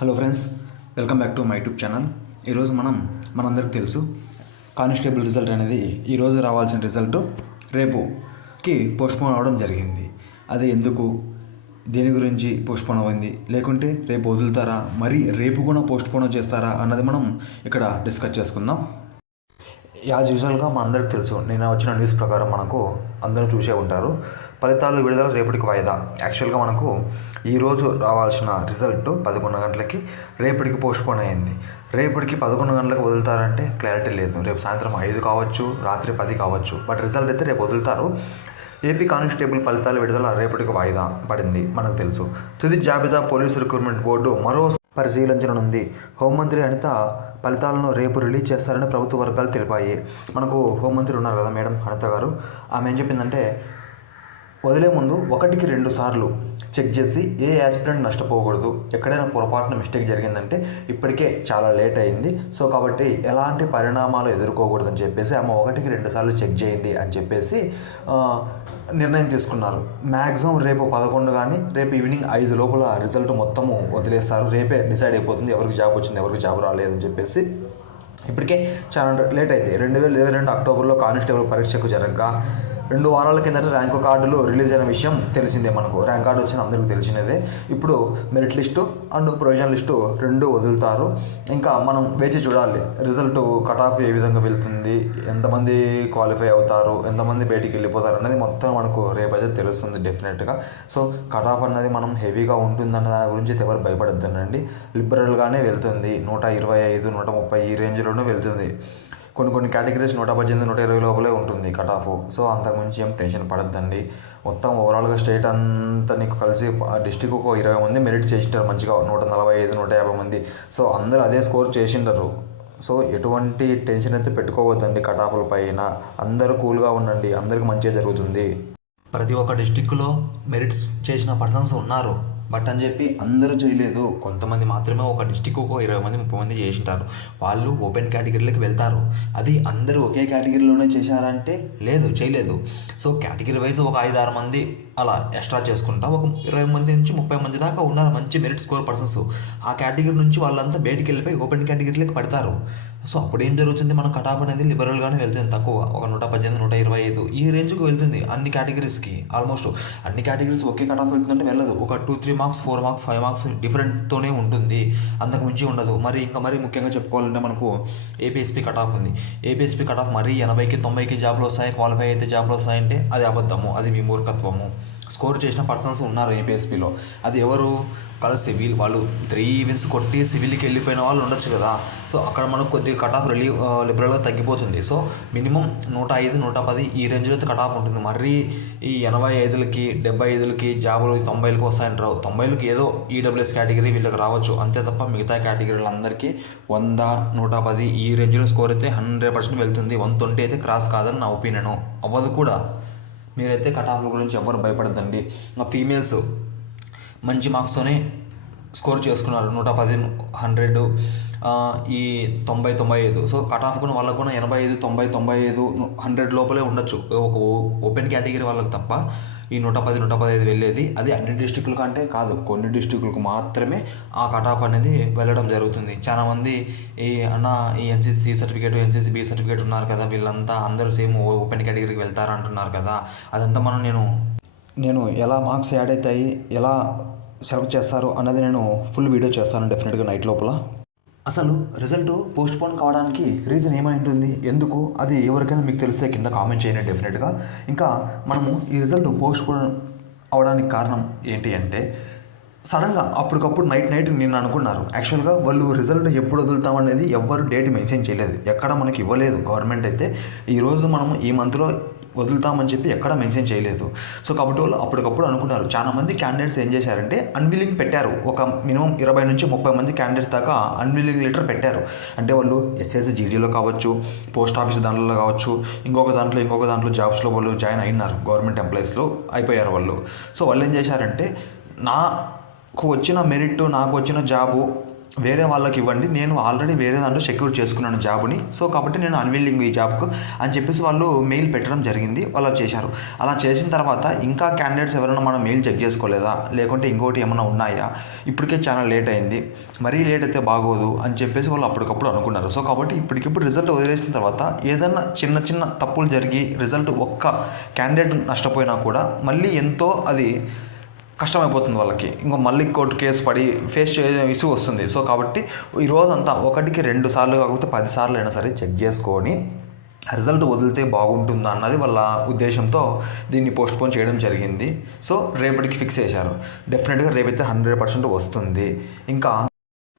Hello friends, welcome back to my YouTube channel. ఈరోజు మనందరికీ తెలుసు కానిస్టేబుల్ రిజల్ట్ అనేది ఈరోజు రావాల్సిన రిజల్ట్ రేపుకి పోస్ట్పోన్ అవ్వడం జరిగింది. అది ఎందుకు, దేని గురించి పోస్ట్పోన్ అయింది, లేకుంటే రేపు వదులుతారా, మరి రేపు కూడా పోస్ట్పోన్ చేస్తారా అన్నది మనం ఇక్కడ డిస్కస్ చేసుకుందాం. యాజ్ యూజువల్గా అందరికీ తెలుసు, నేను వచ్చిన న్యూస్ ప్రకారం మనకు అందరూ చూసే ఉంటారు, ఫలితాలు విడుదల రేపటికి వాయిదా. యాక్చువల్గా మనకు ఈరోజు రావాల్సిన రిజల్ట్ 11 గంటలకి రేపటికి పోస్ట్పోన్ అయ్యింది. రేపటికి 11 గంటలకు వదులుతారంటే క్లారిటీ లేదు. రేపు సాయంత్రం 5 కావచ్చు, రాత్రి 10 కావచ్చు, బట్ రిజల్ట్ అయితే రేపు వదులుతారు. ఏపీ కానిస్టేబుల్ ఫలితాల విడుదల రేపటికి వాయిదా పడింది మనకు తెలుసు. తుది జాబితా పోలీసు రిక్రూట్మెంట్ బోర్డు మరో పరిశీలించనుంది. హోంమంత్రి అనిత ఫలితాలను రేపు రిలీజ్ చేస్తారని ప్రభుత్వ వర్గాలు తెలిపాయి. మనకు హోంమంత్రి ఉన్నారు కదా మేడం అనిత గారు, ఆమె ఏం చెప్పిందంటే వదిలే ముందు 1కి 2 సార్లు చెక్ చేసి ఏ యాస్పిరెంట్ నష్టపోకూడదు, ఎక్కడైనా పొరపాటున మిస్టేక్ జరిగిందంటే ఇప్పటికే చాలా లేట్ అయింది, సో కాబట్టి ఎలాంటి పరిణామాలు ఎదుర్కోకూడదని చెప్పేసి ఆమె 1కి 2 సార్లు చెక్ చేయండి అని చెప్పేసి నిర్ణయం తీసుకున్నారు. మ్యాక్సిమం రేపు 11 కానీ రేపు ఈవినింగ్ 5 లోపల రిజల్ట్ మొత్తము వదిలేస్తారు. రేపే డిసైడ్ అయిపోతుంది ఎవరికి జాబ్ వచ్చింది, ఎవరికి జాబ్ రాలేదని చెప్పేసి. ఇప్పటికే చాలా లేట్ అయింది. 2022 అక్టోబర్లో కానిస్టేబుల్ పరీక్షకు జరగగా 2 వారాల కిందట ర్యాంకు కార్డులు రిలీజ్ అయిన విషయం తెలిసిందే. మనకు ర్యాంక్ కార్డు వచ్చింది అందరికీ తెలిసినదే. ఇప్పుడు merit list and provision list 2 వదులుతారు. ఇంకా మనం వేచి చూడాలి రిజల్ట్ కట్ ఆఫ్ ఏ విధంగా వెళ్తుంది, ఎంతమంది క్వాలిఫై అవుతారు, ఎంతమంది బయటికి వెళ్ళిపోతారు అనేది మొత్తం మనకు రేపైతే తెలుస్తుంది డెఫినెట్గా. సో కట్ ఆఫ్ అన్నది మనం హెవీగా ఉంటుందన్న దాని గురించి అయితే ఎవరు భయపడద్దండి. లిబరల్గానే వెళ్తుంది. 125, 130 ఈ రేంజ్లోనే వెళ్తుంది. కొన్ని కేటగిరీస్ 118, 120 లోపలే ఉంటుంది కట్ ఆఫ్. సో అంతకుమించి ఏం టెన్షన్ పడద్దండి. మొత్తం ఓవరాల్గా స్టేట్ అంతా నీకు కలిసి డిస్టిక్ ఒక 20 మంది మెరిట్ చేసింటారు మంచిగా, 145, 150 మంది. సో అందరూ అదే స్కోర్ చేసింటారు. సో ఎటువంటి టెన్షన్ అయితే పెట్టుకోవద్దండి కట్ ఆఫ్ల పైన. అందరూ కూల్గా ఉండండి, అందరికీ మంచిగా జరుగుతుంది. ప్రతి ఒక్క డిస్టిక్లో మెరిట్స్ చేసిన పర్సన్స్ ఉన్నారు, బట్ అని చెప్పి అందరూ చేయలేదు. కొంతమంది మాత్రమే ఒక డిస్టిక్ ఒక 20 మంది 30 మంది చేసింటారు. వాళ్ళు ఓపెన్ కేటగిరీలోకి వెళ్తారు. అది అందరూ ఒకే కేటగిరీలోనే చేశారంటే లేదు, చేయలేదు. సో కేటగిరీ వైజ్ ఒక 5-6 మంది అలా ఎక్స్ట్రా చేసుకుంటా ఒక 20 మంది నుంచి 30 మంది దాకా ఉన్నారు మంచి మెరిట్ స్కోర్ పర్సన్స్. ఆ కేటగిరీ నుంచి వాళ్ళంతా బయటికి వెళ్ళిపోయి ఓపెన్ కేటగిరీలోకి పడతారు. సో అప్పుడు ఏం జరుగుతుంది, మన కట్ ఆఫ్ అనేది లిబరల్గానే వెళ్తుంది. తక్కువ ఒక 118, 125 ఈ రేంజ్కి వెళ్తుంది అన్ని కేటగిరీస్కి. ఆల్మోస్ట్ అన్ని కేటగిరీస్ ఒకే కట్ ఆఫ్ వెళ్తుందంటే వెళ్ళదు. ఒక 2-3 మార్క్స్, 4 మార్క్స్, 5 మార్క్స్ డిఫరెంట్తోనే ఉంటుంది, అంతకు మించి ఉండదు. మరి ముఖ్యంగా చెప్పుకోవాలంటే మనకు ఏపీఎస్పీ కట్ ఆఫ్ ఉంది. ఏపీఎస్పీ కట్ ఆఫ్ మరీ 80కి 90కి జాబ్లు వస్తాయి, క్వాలిఫై అయితే జాబ్లు వస్తాయంటే అది అబద్ధము, అది మీ మూర్ఖత్వము. స్కోర్ చేసిన పర్సన్స్ ఉన్నారు ఏపీఎస్పీలో. అది ఎవరు కలిసి వాళ్ళు 3 ఈవెంట్స్ కొట్టి సివిల్కి వెళ్ళిపోయిన వాళ్ళు ఉండొచ్చు కదా. సో అక్కడ మనకు కొద్దిగా కట్ ఆఫ్ లిబరల్గా తగ్గిపోతుంది. సో మినిమం 105, 110 ఈ రేంజ్లో అయితే కట్ ఆఫ్ ఉంటుంది. మరీ ఈ 85లకి 75లకి జాబులు 90లకు వస్తాయంటారు. 90లకి ఏదో ఈడబ్ల్యూఎస్ కేటగిరీ వీళ్ళకి రావచ్చు, అంతే తప్ప మిగతా కేటగిరీలందరికీ 100, 110 ఈ రేంజ్లో స్కోర్ అయితే 100% వెళ్తుంది. 120 అయితే క్రాస్ కాదని నా ఒపీనియన్, అవ్వదు కూడా. మీరైతే కట్ ఆఫ్ల గురించి ఎవరు భయపడద్దండి. ఫీమేల్స్ మంచి మార్క్స్తోనే స్కోర్ చేసుకున్నారు, 110, 100 ఈ 90, 95. సో కట్ ఆఫ్ కూడా వాళ్ళకు కూడా 85, 90, 95, 100 లోపలే ఉండొచ్చు ఒక ఓపెన్ కేటగిరీ వాళ్ళకి తప్ప. ఈ 110, 115 వెళ్ళేది అది అన్ని డిస్టిక్ల కంటే కాదు, కొన్ని డిస్టిక్లకు మాత్రమే ఆ కట్ ఆఫ్ అనేది వెళ్ళడం జరుగుతుంది. చాలామంది ఈ NCC certificate, NCC B certificate ఉన్నారు కదా, వీళ్ళంతా అందరూ సేమ్ ఓపెన్ కేటగిరీకి వెళ్తారంటున్నారు కదా. అదంతా నేను ఎలా మార్క్స్ యాడ్ అవుతాయి, ఎలా సెలెక్ట్ చేస్తారు అన్నది నేను ఫుల్ వీడియో చేస్తాను డెఫినెట్గా నైట్ లోపల. అసలు రిజల్ట్ పోస్ట్పోన్ కావడానికి రీజన్ ఏమై ఉంటుంది, ఎందుకు, అది ఎవరికైనా మీకు తెలిస్తే కింద కామెంట్ చేయండి డెఫినెట్గా. ఇంకా మనము ఈ రిజల్ట్ పోస్ట్పోన్ అవడానికి కారణం ఏంటి అంటే సడన్గా అప్పటికప్పుడు నైట్ నిన్న అనుకున్నారు. యాక్చువల్గా వాళ్ళు రిజల్ట్ ఎప్పుడు వదులుతామనేది ఎవ్వరు డేట్ మెన్షన్ చేయలేదు, ఎక్కడ మనకి ఇవ్వలేదు గవర్నమెంట్ అయితే. ఈరోజు మనము ఈ మంత్లో వదులుతామని చెప్పి ఎక్కడ మెన్షన్ చేయలేదు. సో కాబట్టి వాళ్ళు అప్పటికప్పుడు అనుకున్నారు. చాలామంది క్యాండిడేట్స్ ఏం చేశారంటే అన్విల్లింగ్ పెట్టారు. ఒక మినిమం 20 నుంచి 30 మంది క్యాండిడేట్స్ దాకా అన్విల్లింగ్ లెటర్ పెట్టారు. అంటే వాళ్ళు ఎస్ఎస్సి జీడీలో కావచ్చు, పోస్ట్ ఆఫీస్ దాంట్లో కావచ్చు, ఇంకొక దాంట్లో జాబ్స్లో వాళ్ళు జాయిన్ అయినారు, గవర్నమెంట్ ఎంప్లాయీస్లో అయిపోయారు వాళ్ళు. సో వాళ్ళు ఏం చేశారంటే నాకు వచ్చిన మెరిట్, నాకు వచ్చిన జాబు వేరే వాళ్ళకి ఇవ్వండి, నేను ఆల్రెడీ వేరే దాంట్లో సెక్యూర్ చేసుకున్నాను జాబ్ని, సో కాబట్టి నేను అన్విల్లింగ్ ఈ జాబ్కు అని చెప్పేసి వాళ్ళు మెయిల్ పెట్టడం జరిగింది. వాళ్ళు చేశారు. అలా చేసిన తర్వాత ఇంకా క్యాండిడేట్స్ ఎవరైనా మనం మెయిల్ చెక్ చేసుకోలేదా, లేకుంటే ఇంకోటి ఏమైనా ఉన్నాయా, ఇప్పటికే చాలా లేట్ అయింది, మరీ లేట్ అయితే బాగోదు అని చెప్పేసి వాళ్ళు అప్పటికప్పుడు అనుకున్నారు. సో కాబట్టి ఇప్పటికిప్పుడు రిజల్ట్ వదిలేసిన తర్వాత ఏదైనా చిన్న చిన్న తప్పులు జరిగి రిజల్ట్ ఒక్క క్యాండిడేట్ నష్టపోయినా కూడా మళ్ళీ ఎంతో అది కష్టమైపోతుంది వాళ్ళకి. మళ్ళీ కోర్టు కేసు పడి ఫేస్ ఇష్యూ వస్తుంది. సో కాబట్టి ఈ రోజంతా ఒకటికి 2 సార్లు కాకపోతే 10 సార్లు అయినా సరే చెక్ చేసుకొని రిజల్ట్ వదిలితే బాగుంటుందా అన్నది వాళ్ళ ఉద్దేశంతో దీన్ని పోస్ట్పోన్ చేయడం జరిగింది. సో రేపటికి ఫిక్స్ చేశారు. డెఫినెట్గా రేపైతే 100% వస్తుంది. ఇంకా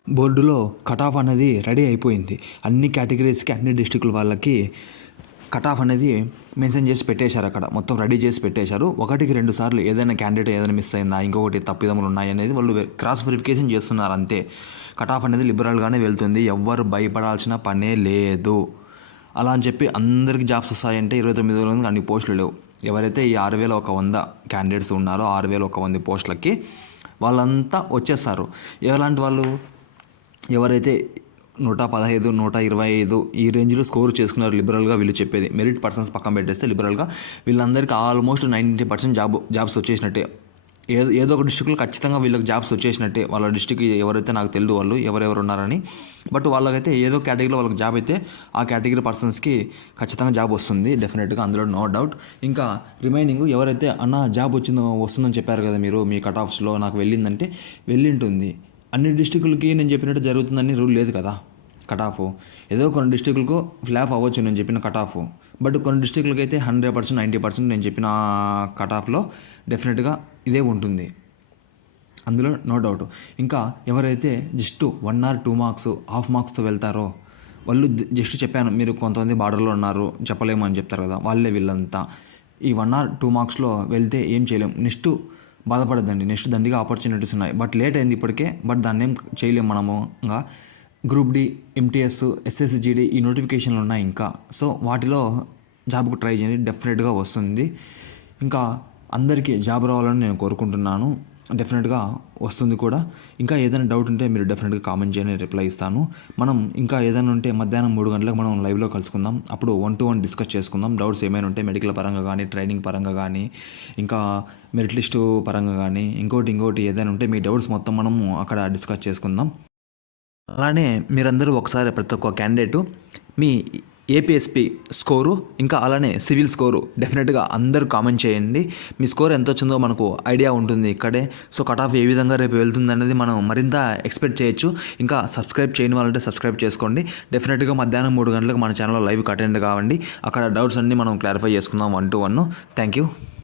బోర్డులో కట్ ఆఫ్ అనేది రెడీ అయిపోయింది. అన్ని కేటగిరీస్కి అన్ని డిస్ట్రిక్టుల వాళ్ళకి కట్ ఆఫ్ అనేది మెన్షన్ చేసి పెట్టేశారు. అక్కడ మొత్తం రెడీ చేసి పెట్టేశారు. 1-2 సార్లు ఏదైనా క్యాండిడేట్ ఏదైనా మిస్ అయిందా, ఇంకొకటి తప్పిదములు ఉన్నాయి అనేది వాళ్ళు క్రాస్ వెరిఫికేషన్ చేస్తున్నారు అంతే. కట్ ఆఫ్ అనేది లిబరల్గానే వెళ్తుంది. ఎవ్వరు భయపడాల్సిన పనే లేదు. అలా అని చెప్పి అందరికి జాబ్స్ వస్తాయంటే 29,000 మందికి అన్ని పోస్టులు లేవు. ఎవరైతే ఈ 6,100 క్యాండిడేట్స్ ఉన్నారో 6,100 పోస్టులకి వాళ్ళంతా వచ్చేస్తారు. ఎలాంటి వాళ్ళు, ఎవరైతే 115, 125 ఈ రేంజ్లో స్కోర్ చేసుకున్నారు లిబరల్గా వీళ్ళు చెప్పేది. మెరిట్ పర్సన్స్ పక్కన పెట్టేస్తే లిబరల్గా వీళ్ళందరికీ ఆల్మోస్ట్ 90% జాబ్స్ వచ్చేసినట్టే. ఏదో ఒక డిస్ట్రిక్ట్లో ఖచ్చితంగా వీళ్ళకి జాబ్స్ వచ్చేసినట్టే. వాళ్ళ డిస్ట్రిక్ట్ ఎవరైతే నాకు తెలియదు వాళ్ళు ఎవరెవరు ఉన్నారని, బట్ వాళ్ళకైతే ఏదో కేటగిరీలో వాళ్ళకి జాబ్ అయితే ఆ కేటగిరీ పర్సన్స్కి ఖచ్చితంగా జాబ్ వస్తుంది డెఫినెట్గా, అందులో నో డౌట్. ఇంకా రిమైనింగ్ ఎవరైతే అన్న జాబ్ వస్తుందని చెప్పారు కదా మీరు మీ కట్ ఆఫ్స్లో, నాకు వెళ్ళిందంటే వెళ్ళింటుంది. అన్ని డిస్ట్రిక్టులకి నేను చెప్పినట్టు జరుగుతుందని రూల్ లేదు కదా కట్ ఆఫ్. ఏదో కొన్ని డిస్ట్రిక్టులకు ఫ్లాప్ అవ్వచ్చు నేను చెప్పిన కట్ ఆఫ్, బట్ కొన్ని డిస్ట్రిక్టులకి అయితే 100%, 90% నేను చెప్పిన కట్ ఆఫ్లో డెఫినెట్గా ఇదే ఉంటుంది, అందులో నో డౌట్. ఇంకా ఎవరైతే జస్ట్ 1 or 2 మార్క్స్ హాఫ్ మార్క్స్తో వెళ్తారో వాళ్ళు జస్ట్ చెప్పాను, మీరు కొంతమంది బార్డర్లో ఉన్నారు చెప్పలేము అని చెప్తారు కదా, వాళ్ళే వీళ్ళంతా. ఈ 1 or 2 మార్క్స్లో వెళ్తే ఏం చేయలేం. నెక్స్ట్ బాధపడద్దండి, నెక్స్ట్ దండిగా ఆపర్చునిటీస్ ఉన్నాయి. బట్ లేట్ అయింది ఇప్పటికే, బట్ దాన్ని ఏం చేయలేము మనము. ఇంకా గ్రూప్ డి, ఎంటీఎస్, ఎస్ఎస్జిడి ఈ నోటిఫికేషన్లు ఉన్నాయి ఇంకా. సో వాటిలో జాబ్కు ట్రై చేయండి, డెఫినెట్గా వస్తుంది. ఇంకా అందరికీ జాబ్ రావాలని నేను కోరుకుంటున్నాను. డెఫినెట్గా వస్తుంది కూడా. ఇంకా ఏదైనా డౌట్ ఉంటే మీరు డెఫినెట్గా కామెంట్ చేయండి, రిప్లై ఇస్తాను. మనం ఇంకా ఏదైనా ఉంటే మధ్యాహ్నం 3 గంటలకు మనం లైవ్లో కలుసుకుందాం. అప్పుడు 1-to-1 డిస్కస్ చేసుకుందాం. డౌట్స్ ఏమైనా ఉంటే మెడికల్ పరంగా కానీ, ట్రైనింగ్ పరంగా కానీ, ఇంకా మెరిట్ లిస్టు పరంగా కానీ, ఇంకోటి ఏదైనా ఉంటే మీ డౌట్స్ మొత్తం మనము అక్కడ డిస్కస్ చేసుకుందాం. అలానే మీరందరూ ఒకసారి ప్రతి ఒక్క క్యాండిడేటు మీ ఏపీఎస్పీ స్కోరు, ఇంకా అలానే సివిల్ స్కోరు డెఫినెట్గా అందరూ కామెంట్ చేయండి. మీ స్కోర్ ఎంత వచ్చిందో మనకు ఐడియా ఉంటుంది ఇక్కడే. సో కట్ ఆఫ్ ఏ విధంగా రేపు వెళ్తుంది అనేది మనం మరింత ఎక్స్పెక్ట్ చేయొచ్చు. ఇంకా సబ్స్క్రైబ్ చేయని వాళ్ళంటే సబ్స్క్రైబ్ చేసుకోండి. డెఫినెట్గా మధ్యాహ్నం 3 గంటలకు మన ఛానల్లో లైవ్కి అటెండ్ కావండి. అక్కడ డౌట్స్ అన్నీ మనం క్లారిఫై చేసుకుందాం 1-to-1. Thank you.